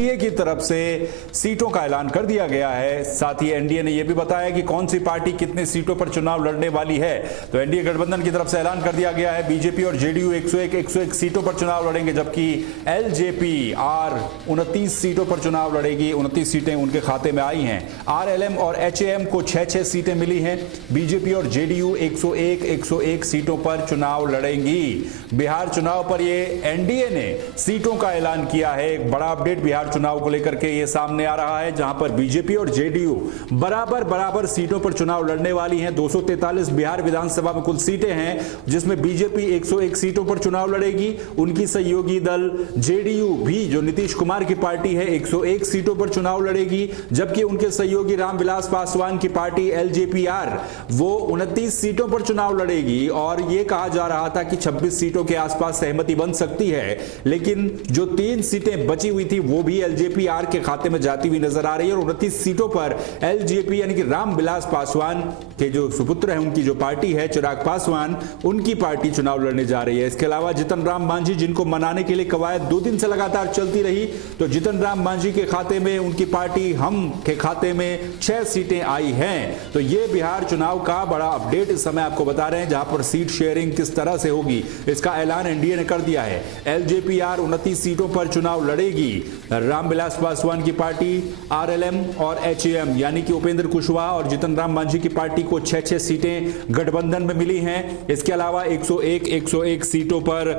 NDA की तरफ से सीटों का ऐलान कर दिया गया है। साथ ही एनडीए ने यह भी बताया कि कौन सी पार्टी कितने सीटों पर चुनाव लड़ने वाली है। तो एनडीए गठबंधन की तरफ से ऐलान कर दिया गया है, बीजेपी और जेडीयू 101 सीटों पर चुनाव लड़ेंगे, जबकि एलजेपी आर 29 सीटों पर चुनाव लड़ेगी। 29 सीटें उनके खाते में आई हैं। आरएलएम और एचएएम को 6-6 सीटें मिली हैं। बीजेपी और जेडीयू 101 सीटों पर चुनाव लड़ेंगी। बिहार चुनाव पर ये एनडीए ने सीटों का ऐलान किया है। एक बड़ा अपडेट बिहार चुनाव को लेकर के ये सामने आ रहा है, जहां पर बीजेपी और जेडीयू बराबर सीटों पर चुनाव लड़ने वाली हैं। 243 बिहार विधानसभा में कुल सीटें हैं, जिसमें बीजेपी 101 सीटों पर चुनाव लड़ेगी। उनकी सहयोगी दल जेडीयू भी, जो नीतीश कुमार की पार्टी है, 101 सीटों पर चुनाव लड़ेगी, जबकि उनके सहयोगी रामविलास पासवान की पार्टी एलजेपीआर वो 29 सीटों पर चुनाव लड़ेगी। और यह कहा जा रहा था कि 26 सीटों के आसपास सहमति बन सकती है, लेकिन जो 3 सीटें बची हुई थी वो भी एलजेपीआर के खाते में जाती हुई नजर आ रही है। और 29 सीटों पर एलजेपी यानी कि रामविलास पासवान के जो सुपुत्र हैं, उनकी जो पार्टी है चिराग पासवान, उनकी पार्टी चुनाव लड़ने जा रही है। इसके अलावा जीतन राम मांझी, जिनको मनाने के लिए कवायद 2 दिन से लगातार चलती रही, तो जीतन राम मांझी के खाते में, उनकी पार्टी हम के खाते में 6 सीटें आई हैं। तो ये बिहार चुनाव का बड़ा अपडेट इस समय आपको बता रहे हैं, जहां पर सीट शेयरिंग किस तरह से होगी इसका ऐलान एनडीए ने कर दिया है। एलजेपीआर 29 सीटों पर चुनाव लड़ेगी। रामविलास पासवान की पार्टी आरएलएम और एचएएम यानी कि उपेंद्र कुशवाहा और जीतन राम मांझी की पार्टी को 6-6 सीटें गठबंधन में मिली हैं। इसके अलावा 101 सीटों पर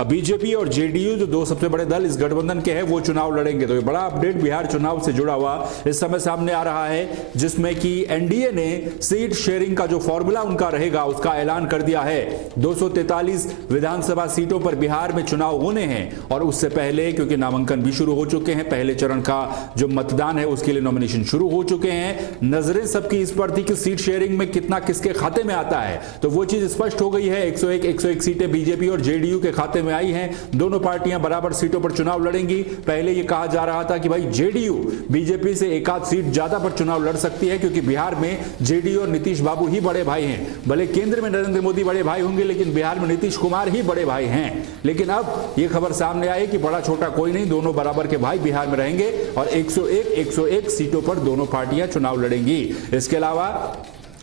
बीजेपी और जेडीयू, जो 2 सबसे बड़े दल इस गठबंधन के हैं, वो चुनाव लड़ेंगे। तो ये बड़ा अपडेट बिहार चुनाव से जुड़ा हुआ इस समय सामने आ रहा है, जिसमें कि एनडीए ने सीट शेयरिंग का जो फॉर्मूला उनका रहेगा उसका ऐलान कर दिया है। 243 विधानसभा सीटों पर बिहार में चुनाव होने हैं, और उससे पहले क्योंकि नामांकन भी शुरू हो चुके हैं, पहले चरण का जो मतदान है उसके लिए नॉमिनेशन शुरू हो चुके हैं। नजरें सबकी इस पर थी कि सीट शेयरिंग में कितना किसके खाते में आता है, तो वो चीज स्पष्ट हो गई है। 101 सीटें बीजेपी और जेडीयू के खाते में आई हैं। दोनों पार्टियां बराबर सीटों पर चुनाव लड़ेंगी। पहले ये कहा जा रहा था कि भाई जेडीयू बीजेपी से एक आध सीट ज्यादा पर चुनाव लड़ सकती है, क्योंकि बिहार में जेडीयू और नीतीश बाबू ही बड़े भाई हैं। भले केंद्र में नरेंद्र मोदी बड़े भाई होंगे, लेकिन बिहार में नीतीश कुमार ही बड़े भाई हैं। लेकिन अब यह खबर सामने आई कि बड़ा छोटा कोई नहीं, दोनों बराबर के भाई बिहार में रहेंगे और 101 सीटों पर दोनों पार्टियां चुनाव लड़ेंगी। इसके अलावा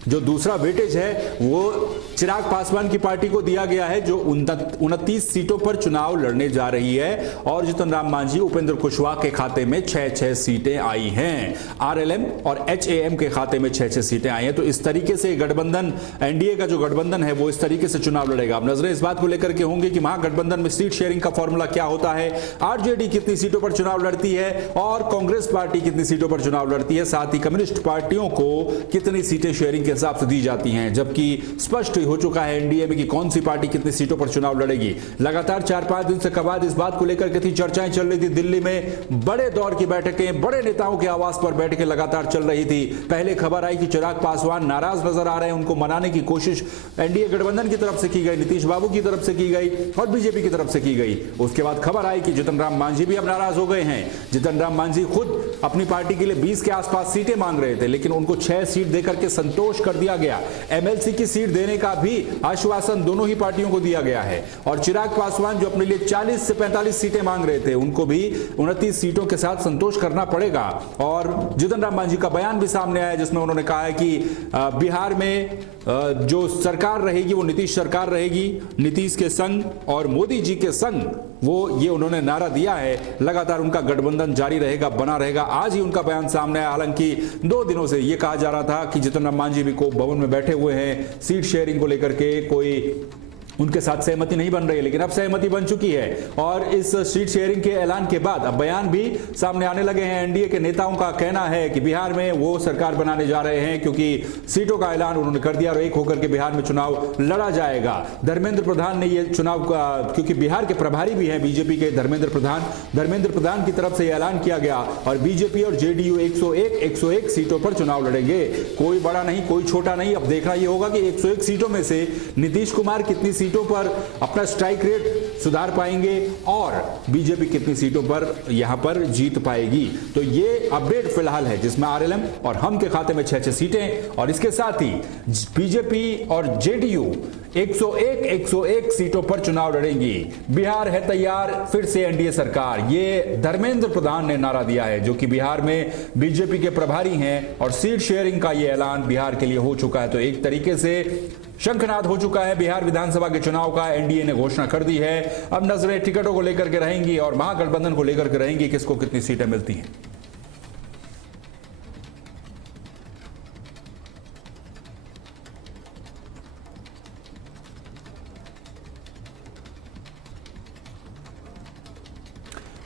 जो दूसरा वेटेज है वो चिराग पासवान की पार्टी को दिया गया है, जो 29 सीटों पर चुनाव लड़ने जा रही है। और जीतन राम मांझी, उपेंद्र कुशवाहा के खाते में 6-6 सीटें आई हैं। आरएलएम और एचएएम के खाते में 6-6 सीटें आई हैं। तो इस तरीके से गठबंधन, एनडीए का जो गठबंधन है वो इस तरीके से चुनाव लड़ेगा। अब नजरें इस बात को लेकर के होंगे कि महागठबंधन में सीट शेयरिंग का फॉर्मूला क्या होता है, आरजेडी कितनी सीटों पर चुनाव लड़ती है और कांग्रेस पार्टी कितनी सीटों पर चुनाव लड़ती है, साथ ही कम्युनिस्ट पार्टियों को कितनी सीटें शेयरिंग के हिसाब से दी जाती हैं। जबकि स्पष्ट हो चुका है एनडीए में कि कौन सी पार्टी कितनी सीटों पर चुनाव लड़ेगी। लगातार 4-5 दिन से कवायद इस बात को लेकर के थी, चर्चाएं चल रही थी। दिल्ली में बड़े दौर की बैठकें, बड़े नेताओं के आवास पर बैठकें लगातार चल रही थी। पहले खबर आई कि चिराग पासवान नाराज नजर आ रहे हैं, उनको मनाने की कोशिश एनडीए गठबंधन की तरफ से की गई, नीतीश बाबू की तरफ से की गई और बीजेपी की तरफ से की गई। उसके बाद खबर आई कि जीतन राम मांझी भी अब नाराज हो गए हैं। जीतन राम मांझी खुद अपनी पार्टी के लिए 20 के आसपास सीटें मांग रहे थे, लेकिन उनको 6 सीट देकर के संतोष कर दिया गया। एमएलसी की सीट देने का भी आश्वासन दोनों ही पार्टियों को दिया गया है। और चिराग पासवान जो अपने लिए 40 से 45 सीटें मांग रहे थे, उनको भी 29 सीटों के साथ संतोष करना पड़ेगा। और जीतन राम मांझी का बयान भी सामने आया, जिसमें उन्होंने कहा है कि बिहार में जो सरकार रहेगी वो नीतीश सरकार रहेगी, नीतीश के संग और मोदी जी के संग, वो ये उन्होंने नारा दिया है। लगातार उनका गठबंधन जारी रहेगा, बना रहेगा। आज ही उनका बयान सामने आया। हालांकि 2 दिनों से ये कहा जा रहा था कि जीतन राम मांझी भी को भवन में बैठे हुए हैं, सीट शेयरिंग को लेकर के कोई उनके साथ सहमति नहीं बन रही है, लेकिन अब सहमति बन चुकी है। और इस सीट शेयरिंग के ऐलान के बाद अब बयान भी सामने आने लगे हैं। एनडीए के नेताओं का कहना है कि बिहार में वो सरकार बनाने जा रहे हैं, क्योंकि सीटों का ऐलान उन्होंने कर दिया और एक होकर के बिहार में चुनाव लड़ा जाएगा। धर्मेंद्र प्रधान ने ये चुनाव का, क्योंकि बिहार के प्रभारी भी हैं बीजेपी के धर्मेंद्र प्रधान की तरफ से ऐलान किया गया। और बीजेपी और जेडीयू 101 सीटों पर चुनाव लड़ेंगे। कोई बड़ा नहीं, कोई छोटा नहीं। अब देखना यह होगा कि 101 सीटों में से नीतीश कुमार कितनी सीटों पर अपना स्ट्राइक रेट सुधार पाएंगे और बीजेपी कितनी सीटों पर यहां पर जीत पाएगी। तो ये अपडेट फिलहाल है जिसमें आरएलएम और हम के खाते में 6-6 सीटें और इसके साथ ही बीजेपी और जेडीयू 101 सीटों पर चुनाव लड़ेंगी। बिहार है तैयार, फिर से एनडीए सरकार, ये धर्मेंद्र प्रधान ने नारा दिया है जो कि बिहार में बीजेपी के प्रभारी हैं और सीट शेयरिंग का ये ऐलान बिहार के लिए हो चुका है। तो एक तरीके से शंखनाद हो चुका है बिहार विधानसभा के चुनाव का, एनडीए ने घोषणा कर दी है। अब नजरें टिकटों को लेकर के रहेंगी और महागठबंधन को लेकर के रहेंगी, किसको कितनी सीटें मिलती हैं।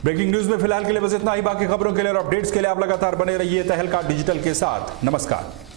ब्रेकिंग न्यूज में फिलहाल के लिए बस इतना ही। बाकी खबरों के लिए और अपडेट्स के लिए आप लगातार बने रहिए तहलका डिजिटल के साथ। नमस्कार।